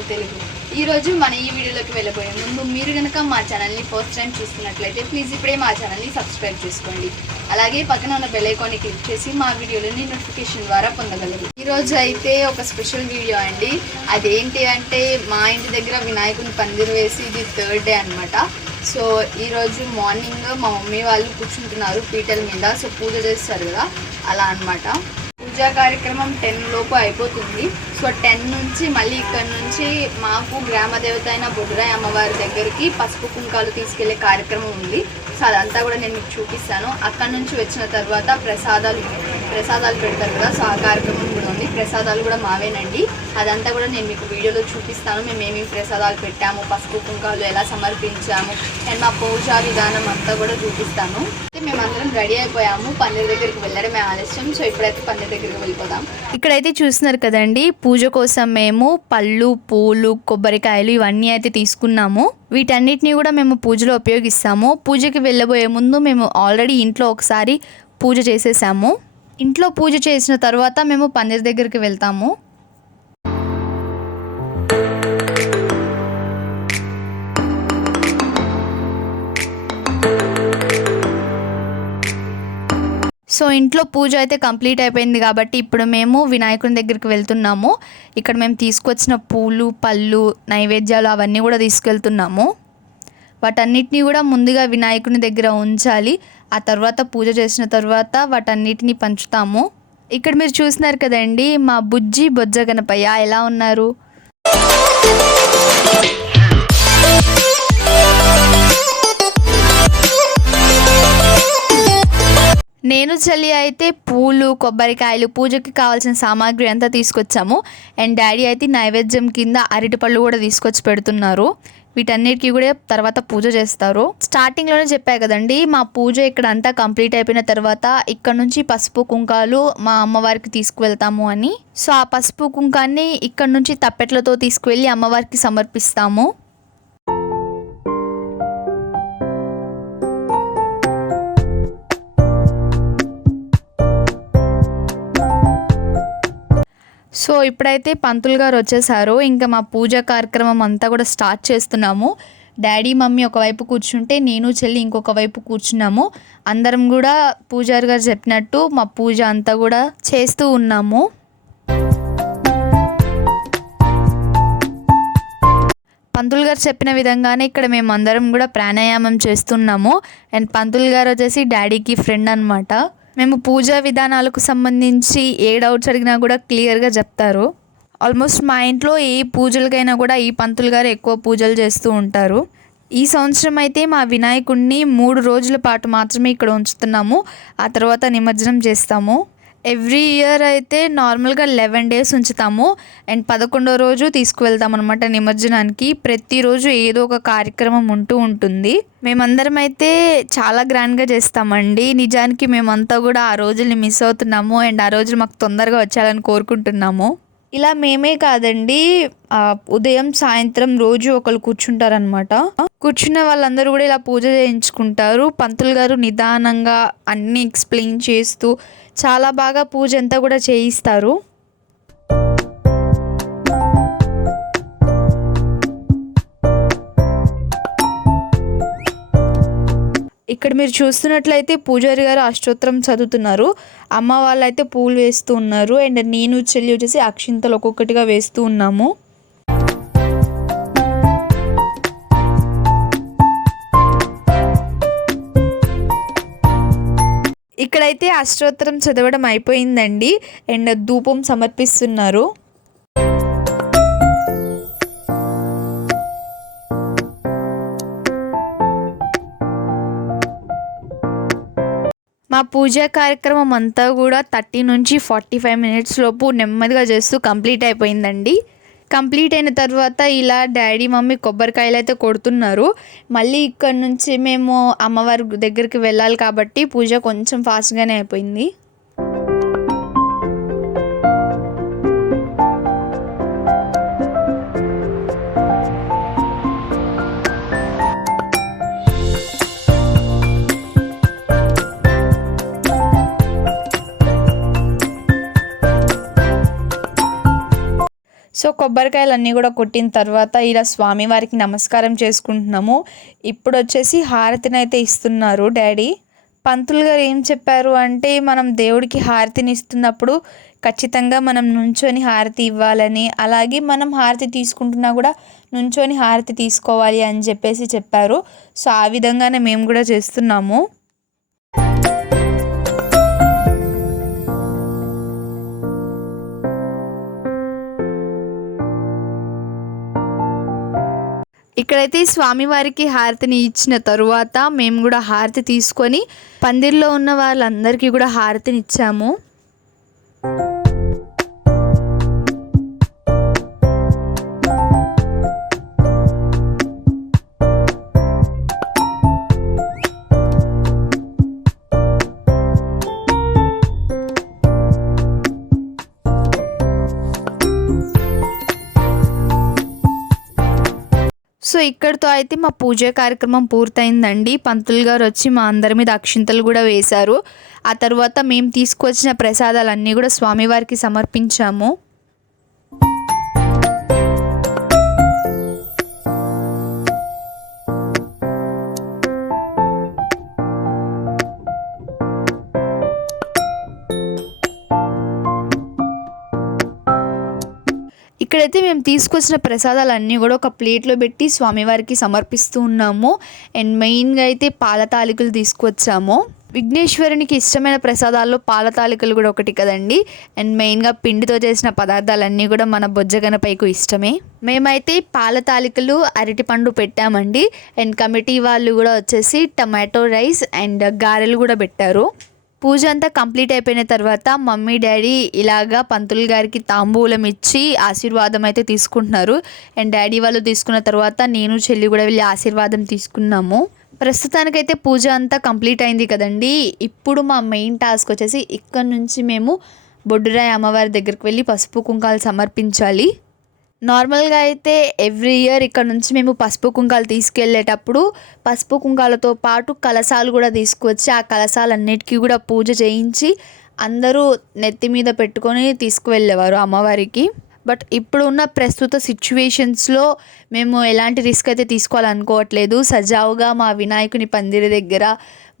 One Telugu. ఈరోజు మన ఈ వీడియోలోకి వెళ్ళబోయే ముందు మీరు కనుక మా ఛానల్ని ఫస్ట్ టైం చూస్తున్నట్లయితే ప్లీజ్ ఇప్పుడే మా ఛానల్ని సబ్స్క్రైబ్ చేసుకోండి. అలాగే పక్కన ఉన్న బెల్ ఐకాన్ని క్లిక్ చేసి మా వీడియోలని నోటిఫికేషన్ ద్వారా పొందగలరు. ఈరోజు అయితే ఒక స్పెషల్ వీడియో అండి. అదేంటి అంటే మా ఇంటి దగ్గర వినాయకుని పందిరి వేసి ఇది థర్డ్ డే అనమాట. సో ఈరోజు మార్నింగ్ మా మమ్మీ వాళ్ళు కూర్చుంటున్నారు పీటల మీద. సో పూజ చేస్తారు కదా అలా అనమాట. పూజా కార్యక్రమం 10 లోపు అయిపోతుంది. సో 10 నుంచి మళ్ళీ ఇక్కడ నుంచి మాకు గ్రామ దేవత అయిన బొడ్రాయి అమ్మవారి దగ్గరికి పసుపు కుంకాలు తీసుకెళ్లే కార్యక్రమం ఉంది. సో అదంతా కూడా నేను మీకు చూపిస్తాను. అక్కడ నుంచి వచ్చిన తర్వాత ప్రసాదాలు పెడతారు కదా, సో ఆ కార్యక్రమం కూడా ఉంది. ప్రసాదాలు కూడా మావేనండి. అదంతా కూడా నేను మీకు వీడియోలో చూపిస్తాను. మేము ఏమేమి ప్రసాదాలు పెట్టాము, పసుపు కుంకాలు ఎలా సమర్పించాము అండ్ మా పూజా విధానం అంతా కూడా చూపిస్తాను. మేమందరం రెడీ అయిపోయాము. పందిరి దగ్గరికి వెళ్ళడమే ఆలస్యం. సో ఇప్పుడైతే పందిరి దగ్గరికి వెళ్ళిపోదాం. ఇక్కడైతే చూస్తున్నారు కదండి, పూజ కోసం మేము పళ్ళు, పూలు, కొబ్బరికాయలు ఇవన్నీ అయితే తీసుకున్నాము. వీటన్నిటిని కూడా మేము పూజలో ఉపయోగిస్తాము. పూజకి వెళ్ళబోయే ముందు మేము ఆల్రెడీ ఇంట్లో ఒకసారి పూజ చేసేసాము. ఇంట్లో పూజ చేసిన తర్వాత మేము పందిరి దగ్గరికి వెళ్తాము. సో ఇంట్లో పూజ అయితే కంప్లీట్ అయిపోయింది కాబట్టి ఇప్పుడు మేము వినాయకుని దగ్గరికి వెళ్తున్నాము. ఇక్కడ మేము తీసుకొచ్చిన పూలు, పళ్ళు, నైవేద్యాలు అవన్నీ కూడా తీసుకెళ్తున్నాము. వాటన్నిటిని కూడా ముందుగా వినాయకుని దగ్గర ఉంచాలి. ఆ తర్వాత పూజ చేసిన తర్వాత వాటన్నిటిని పంచుతాము. ఇక్కడ మీరు చూస్తున్నారు కదండి, మా బుజ్జి బొజ్జ గణపయ్య ఎలా ఉన్నారు. నేను చెల్లి అయితే పూలు, కొబ్బరికాయలు, పూజకి కావాల్సిన సామాగ్రి అంతా తీసుకొచ్చాము. అండ్ డాడీ అయితే నైవేద్యం కింద అరటిపళ్ళు కూడా తీసుకొచ్చి పెడుతున్నారు. వీటన్నిటికీ కూడా తర్వాత పూజ చేస్తారు. స్టార్టింగ్లోనే చెప్పా కదండి, మా పూజ ఇక్కడ అంతా కంప్లీట్ అయిపోయిన తర్వాత ఇక్కడ నుంచి పసుపు కుంకాలు మా అమ్మవారికి తీసుకువెళ్తాము అని. సో ఆ పసుపు కుంకాన్ని ఇక్కడ నుంచి తప్పెట్లతో తీసుకువెళ్ళి అమ్మవారికి సమర్పిస్తాము. సో ఇప్పుడైతే పంతులు గారు వచ్చేసారు. ఇంకా మా పూజా కార్యక్రమం అంతా కూడా స్టార్ట్ చేస్తున్నాము. డాడీ, మమ్మీ ఒకవైపు కూర్చుంటే నేను చెల్లి ఇంకొక వైపు కూర్చున్నాము. అందరం కూడా పూజారి గారు చెప్పినట్టు మా పూజ అంతా కూడా చేస్తూ ఉన్నాము. పంతులు గారు చెప్పిన విధంగానే ఇక్కడ మేము అందరం కూడా ప్రాణాయామం చేస్తున్నాము. అండ్ పంతులు గారు వచ్చేసి డాడీకి ఫ్రెండ్ అనమాట. మేము పూజా విధానాలకు సంబంధించి ఏ డౌట్స్ అడిగినా కూడా క్లియర్గా చెప్తారు. ఆల్మోస్ట్ మా ఇంట్లో ఏ పూజలకైనా కూడా ఈ పంతులు గారు ఎక్కువ పూజలు చేస్తూ ఉంటారు. ఈ సంవత్సరం అయితే మా వినాయకుడిని 3 రోజుల పాటు మాత్రమే ఇక్కడ ఉంచుతున్నాము. ఆ తర్వాత నిమజ్జనం చేస్తాము. ఎవ్రీ ఇయర్ అయితే నార్మల్గా 11 days ఉంచుతాము. అండ్ 11వ రోజు తీసుకువెళ్తాం అనమాట నిమజ్జనానికి. ప్రతిరోజు ఏదో ఒక కార్యక్రమం ఉంటుంది. మేమందరం అయితే చాలా గ్రాండ్గా చేస్తామండి. నిజానికి మేమంతా కూడా ఆ రోజుల్ని మిస్ అవుతున్నాము. అండ్ ఆ రోజులు మాకు తొందరగా వచ్చాలని కోరుకుంటున్నాము. ఇలా మేమే కాదండి, ఉదయం సాయంత్రం రోజు ఒకరు కూర్చుంటారనమాట. కూర్చున్న వాళ్ళందరూ కూడా ఇలా పూజ చేయించుకుంటారు. పంతులు గారు నిదానంగా అన్నీ ఎక్స్ప్లెయిన్ చేస్తూ చాలా బాగా పూజ అంతా కూడా చేయిస్తారు. ఇక్కడ మీరు చూస్తున్నట్లయితే పూజారి గారు అష్టోత్తరం చదువుతున్నారు. అమ్మ వాళ్ళైతే పూలు వేస్తూ ఉన్నారు. అండ్ నేను చెల్లి వచ్చేసి అక్షింతలు ఒక్కొక్కటిగా వేస్తూ ఉన్నాము. ఇక్కడైతే అష్టోత్తరం చదవడం అయిపోయిందండి. అండ్ ధూపం సమర్పిస్తున్నారు. మా పూజా కార్యక్రమం అంతా కూడా 30 నుంచి 45 minutes లోపు నెమ్మదిగా చేస్తూ కంప్లీట్ అయిపోయిందండి. కంప్లీట్ అయిన తర్వాత ఇలా డాడీ, మమ్మీ కొబ్బరికాయలు అయితే కొడుతున్నారు. మళ్ళీ ఇక్కడ నుంచి మేము అమ్మవారి దగ్గరికి వెళ్ళాలి కాబట్టి పూజ కొంచెం ఫాస్ట్గానే అయిపోయింది. సో కొబ్బరికాయలన్నీ కూడా కొట్టిన తర్వాత ఇలా స్వామివారికి నమస్కారం చేసుకుంటున్నాము. ఇప్పుడు వచ్చేసి హారతిని అయితే ఇస్తున్నారు డాడీ. పంతులు గారు ఏం చెప్పారు అంటే మనం దేవుడికి హారతిని ఇస్తున్నప్పుడు ఖచ్చితంగా మనం నుంచొని హారతి ఇవ్వాలని, అలాగే మనం హారతి తీసుకుంటున్నా కూడా నుంచొని హారతి తీసుకోవాలి అని చెప్పారు. సో ఆ విధంగానే మేము కూడా చేస్తున్నాము. ఇక్కడైతే స్వామివారికి హారతిని ఇచ్చిన తరువాత మేము కూడా హారతి తీసుకొని పందిర్లో ఉన్న వాళ్ళందరికీ కూడా హారతిని ఇచ్చాము. సో ఇక్కడితో అయితే మా పూజ కార్యక్రమం పూర్తయిందండి. పంతులు గారు వచ్చి మా అందరి మీద అక్షింతలు కూడా వేశారు. ఆ తర్వాత మేము తీసుకొచ్చిన ప్రసాదాలన్నీ కూడా స్వామివారికి సమర్పించాము. ఇక్కడైతే మేము తీసుకొచ్చిన ప్రసాదాలన్నీ కూడా ఒక ప్లేట్లో పెట్టి స్వామివారికి సమర్పిస్తూ ఉన్నాము. అండ్ మెయిన్గా అయితే పాల తాలికలు తీసుకొచ్చాము. విఘ్నేశ్వరునికి ఇష్టమైన ప్రసాదాల్లో పాల తాలికలు కూడా ఒకటి కదండి. అండ్ మెయిన్గా పిండితో చేసిన పదార్థాలన్నీ కూడా మన బొజ్జగనపైకు ఇష్టమే. మేమైతే పాల తాలికలు అరటిపండు పెట్టామండి. అండ్ కమిటీ వాళ్ళు కూడా వచ్చేసి టమాటో రైస్ అండ్ గారెలు కూడా పెట్టారు. పూజ అంతా కంప్లీట్ అయిపోయిన తర్వాత మమ్మీ డాడీ ఇలాగా పంతులు గారికి తాంబూలం ఇచ్చి ఆశీర్వాదం అయితే తీసుకుంటున్నారు. అండ్ డాడీ వాళ్ళు తీసుకున్న తర్వాత నేను చెల్లి కూడా వెళ్ళి ఆశీర్వాదం తీసుకున్నాము. ప్రస్తుతానికైతే పూజ అంతా కంప్లీట్ అయింది కదండి. ఇప్పుడు మా మెయిన్ టాస్క్ వచ్చేసి ఇక్కడ నుంచి మేము బొడ్డురాయి అమ్మవారి దగ్గరికి వెళ్ళి పసుపు కుంకాలు సమర్పించాలి. నార్మల్గా అయితే ఎవ్రీ ఇయర్ ఇక్కడ నుంచి మేము పసుపు కుంకాలు తీసుకెళ్ళేటప్పుడు పసుపు కుంకాలతో పాటు కలశాలు కూడా తీసుకొచ్చి ఆ కలశాలన్నిటికీ కూడా పూజ చేయించి అందరూ నెత్తి మీద పెట్టుకొని తీసుకువెళ్ళేవారు అమ్మవారికి. బట్ ఇప్పుడు ఉన్న ప్రస్తుత సిచ్యువేషన్స్లో మేము ఎలాంటి రిస్క్ అయితే తీసుకోవాలనుకోవట్లేదు. సజావుగా మా వినాయకుని పందిరి దగ్గర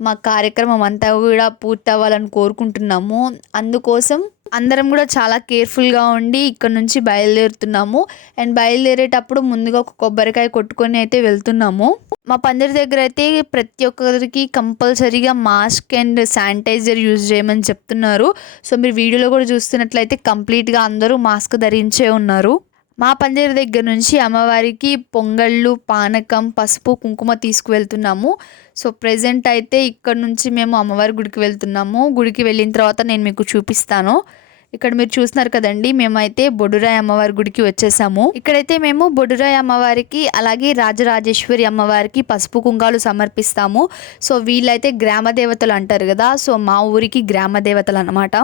మా కార్యక్రమం అంతా కూడా పూర్తి అవ్వాలని కోరుకుంటున్నాము. అందుకోసం అందరం కూడా చాలా కేర్ఫుల్గా ఉండి ఇక్కడ నుంచి బయలుదేరుతున్నాము. అండ్ బయలుదేరేటప్పుడు ముందుగా ఒక కొబ్బరికాయ కొట్టుకొని అయితే వెళ్తున్నాము. మా పందిరి దగ్గర అయితే ప్రతి ఒక్కరికి కంపల్సరీగా మాస్క్ అండ్ శానిటైజర్ యూజ్ చేయమని చెప్తున్నారు. సో మీరు వీడియోలో కూడా చూస్తున్నట్లయితే కంప్లీట్గా అందరూ మాస్క్ ధరించే ఉన్నారు. మా పందిరి దగ్గర నుంచి అమ్మవారికి పొంగళ్ళు, పానకం, పసుపు, కుంకుమ తీసుకువెళ్తున్నాము. సో ప్రెజెంట్ అయితే ఇక్కడ నుంచి మేము అమ్మవారి గుడికి వెళ్తున్నాము. గుడికి వెళ్ళిన తర్వాత నేను మీకు చూపిస్తాను. ఇక్కడ మీరు చూస్తున్నారు కదండి, మేమైతే బొడ్డురాయి అమ్మవారి గుడికి వచ్చేసాము. ఇక్కడైతే మేము బొడ్డురాయి అమ్మవారికి అలాగే రాజరాజేశ్వరి అమ్మవారికి పసుపు కుంకాలు సమర్పిస్తాము. సో వీళ్ళైతే గ్రామ దేవతలు అంటారు కదా, సో మా ఊరికి గ్రామ దేవతలు అన్నమాట.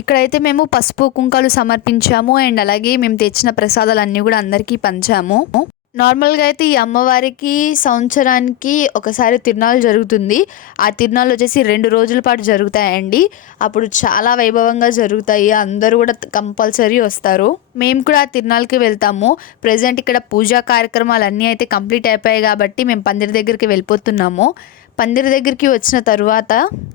ఇక్కడైతే మేము పసుపు కుంకాలు సమర్పించాము. అండ్ అలాగే మేము తెచ్చిన ప్రసాదాలన్నీ కూడా అందరికీ పంచాము. నార్మల్గా అయితే ఈ అమ్మవారికి సంవత్సరానికి ఒకసారి తిరునాళ్ళు జరుగుతుంది. ఆ తిరునాళ్ళు వచ్చేసి 2 రోజుల పాటు జరుగుతాయండి. అప్పుడు చాలా వైభవంగా జరుగుతాయి. అందరూ కూడా కంపల్సరీ వస్తారు. మేము కూడా ఆ తిరునాళ్ళకి వెళ్తాము. ప్రజెంట్ ఇక్కడ పూజా కార్యక్రమాలు అన్నీ అయితే కంప్లీట్ అయిపోయాయి కాబట్టి మేము పందిరి దగ్గరికి వెళ్ళిపోతున్నాము. పందిరి దగ్గరికి వచ్చిన తరువాత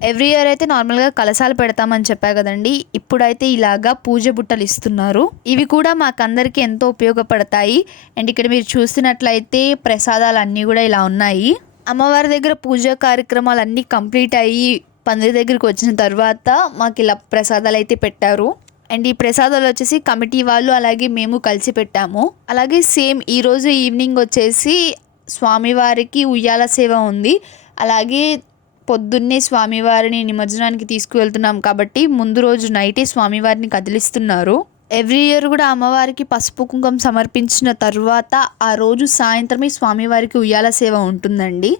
ఎవ్రీ ఇయర్ అయితే నార్మల్గా కలశాలు పెడతామని చెప్పా కదండి. ఇప్పుడైతే ఇలాగా పూజ బుట్టలు ఇస్తున్నారు. ఇవి కూడా మాకందరికీ ఎంతో ఉపయోగపడతాయి. అండ్ ఇక్కడ మీరు చూసినట్లయితే ప్రసాదాలు అన్నీ కూడా ఇలా ఉన్నాయి. అమ్మవారి దగ్గర పూజా కార్యక్రమాలు అన్నీ కంప్లీట్ అయ్యి పందిరి దగ్గరికి వచ్చిన తర్వాత మాకు ఇలా ప్రసాదాలు అయితే పెట్టారు. అండ్ ఈ ప్రసాదాలు వచ్చేసి కమిటీ వాళ్ళు అలాగే మేము కలిసి పెట్టాము. అలాగే సేమ్ ఈరోజు ఈవినింగ్ వచ్చేసి స్వామివారికి ఉయ్యాల సేవ ఉంది. అలాగే పొద్దున్నే స్వామివారిని నిమజ్జనానికి తీసుకువెళ్తున్నాం కాబట్టి ముందు రోజు నైటే స్వామివారిని కదిలిస్తున్నారు. ఎవ్రీ ఇయర్ కూడా అమ్మవారికి పసుపు కుంకుమ సమర్పించిన తర్వాత ఆ రోజు సాయంత్రమే స్వామివారికి ఉయ్యాల సేవ ఉంటుందండి.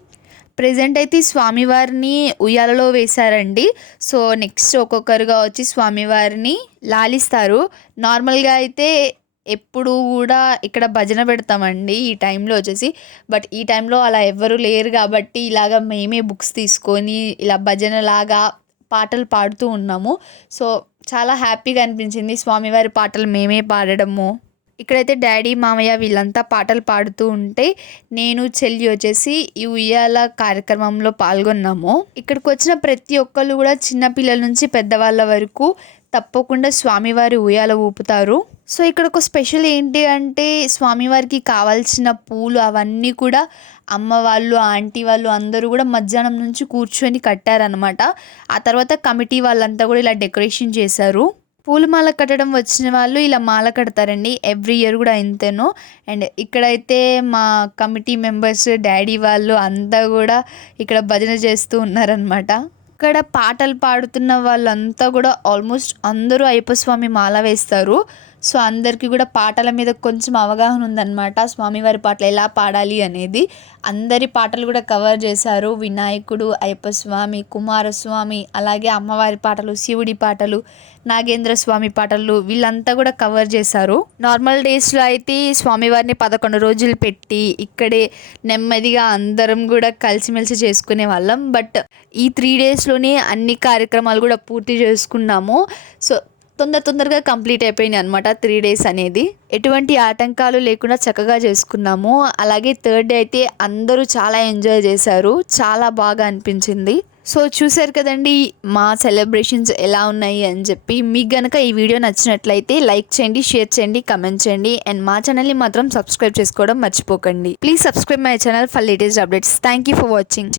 ప్రెజెంట్ అయితే స్వామివారిని ఉయ్యాలలో వేశారండి. సో నెక్స్ట్ ఒక్కొక్కరుగా వచ్చి స్వామివారిని లాలిస్తారు. నార్మల్గా అయితే ఎప్పుడు కూడా ఇక్కడ భజన పెడతామండి ఈ టైంలో వచ్చేసి. బట్ ఈ టైంలో అలా ఎవ్వరూ లేరు కాబట్టి ఇలాగ మేమే బుక్స్ తీసుకొని ఇలా భజనలాగా పాటలు పాడుతూ ఉన్నాము. సో చాలా హ్యాపీగా అనిపించింది స్వామివారి పాటలు మేమే పాడడము. ఇక్కడైతే డాడీ మామయ్య వీళ్ళంతా పాటలు పాడుతూ ఉంటే నేను చెల్లి వచ్చేసి ఈ ఉయ్యాల కార్యక్రమంలో పాల్గొన్నాము. ఇక్కడికి వచ్చిన ప్రతి ఒక్కళ్ళు కూడా చిన్నపిల్లల నుంచి పెద్దవాళ్ళ వరకు తప్పకుండా స్వామివారి ఉయ్యాల ఊపుతారు. సో ఇక్కడ ఒక స్పెషల్ ఏంటి అంటే స్వామివారికి కావాల్సిన పూలు అవన్నీ కూడా అమ్మ వాళ్ళు ఆంటీ వాళ్ళు అందరూ కూడా మధ్యాహ్నం నుంచి కూర్చొని కట్టారనమాట. ఆ తర్వాత కమిటీ వాళ్ళంతా కూడా ఇలా డెకరేషన్ చేశారు. పూలమాల కట్టడం వచ్చిన వాళ్ళు ఇలా మాల కడతారండి. ఎవ్రీ ఇయర్ కూడా ఇంతేనో. అండ్ ఇక్కడైతే మా కమిటీ మెంబర్స్ డాడీ వాళ్ళు అంతా కూడా ఇక్కడ భజన చేస్తూ ఉన్నారనమాట. ఇక్కడ పాటలు పాడుతున్న వాళ్ళంతా కూడా ఆల్మోస్ట్ అందరూ అయ్యప్ప స్వామి మాల వేస్తారు. సో అందరికీ కూడా పాటల మీద కొంచెం అవగాహన ఉందన్నమాట. స్వామివారి పాటలు ఎలా పాడాలి అనేది అందరి పాటలు కూడా కవర్ చేశారు. వినాయకుడు, అయ్యప్ప స్వామి, కుమారస్వామి, అలాగే అమ్మవారి పాటలు, శివుడి పాటలు, నాగేంద్ర స్వామి పాటలు వీళ్ళంతా కూడా కవర్ చేశారు. నార్మల్ డేస్లో అయితే స్వామివారిని 11 రోజులు పెట్టి ఇక్కడే నెమ్మదిగా అందరం కూడా కలిసిమెలిసి చేసుకునే వాళ్ళం. బట్ ఈ 3 డేస్లోనే అన్ని కార్యక్రమాలు కూడా పూర్తి చేసుకున్నాము. సో తొందరగా కంప్లీట్ అయిపోయినాయి అనమాట 3 డేస్ అనేది. ఎటువంటి ఆటంకాలు లేకుండా చక్కగా చేసుకున్నాము. అలాగే 3rd డే అయితే అందరూ చాలా ఎంజాయ్ చేశారు. చాలా బాగా అనిపించింది. సో చూసారు కదండి మా సెలబ్రేషన్స్ ఎలా ఉన్నాయి అని చెప్పి. మీకు గనక ఈ వీడియో నచ్చినట్లయితే లైక్ చేయండి, షేర్ చేయండి, కమెంట్ చేయండి. అండ్ మా ఛానల్ని మాత్రం సబ్స్క్రైబ్ చేసుకోవడం మర్చిపోకండి. Please subscribe my channel for latest updates. Thank you for watching.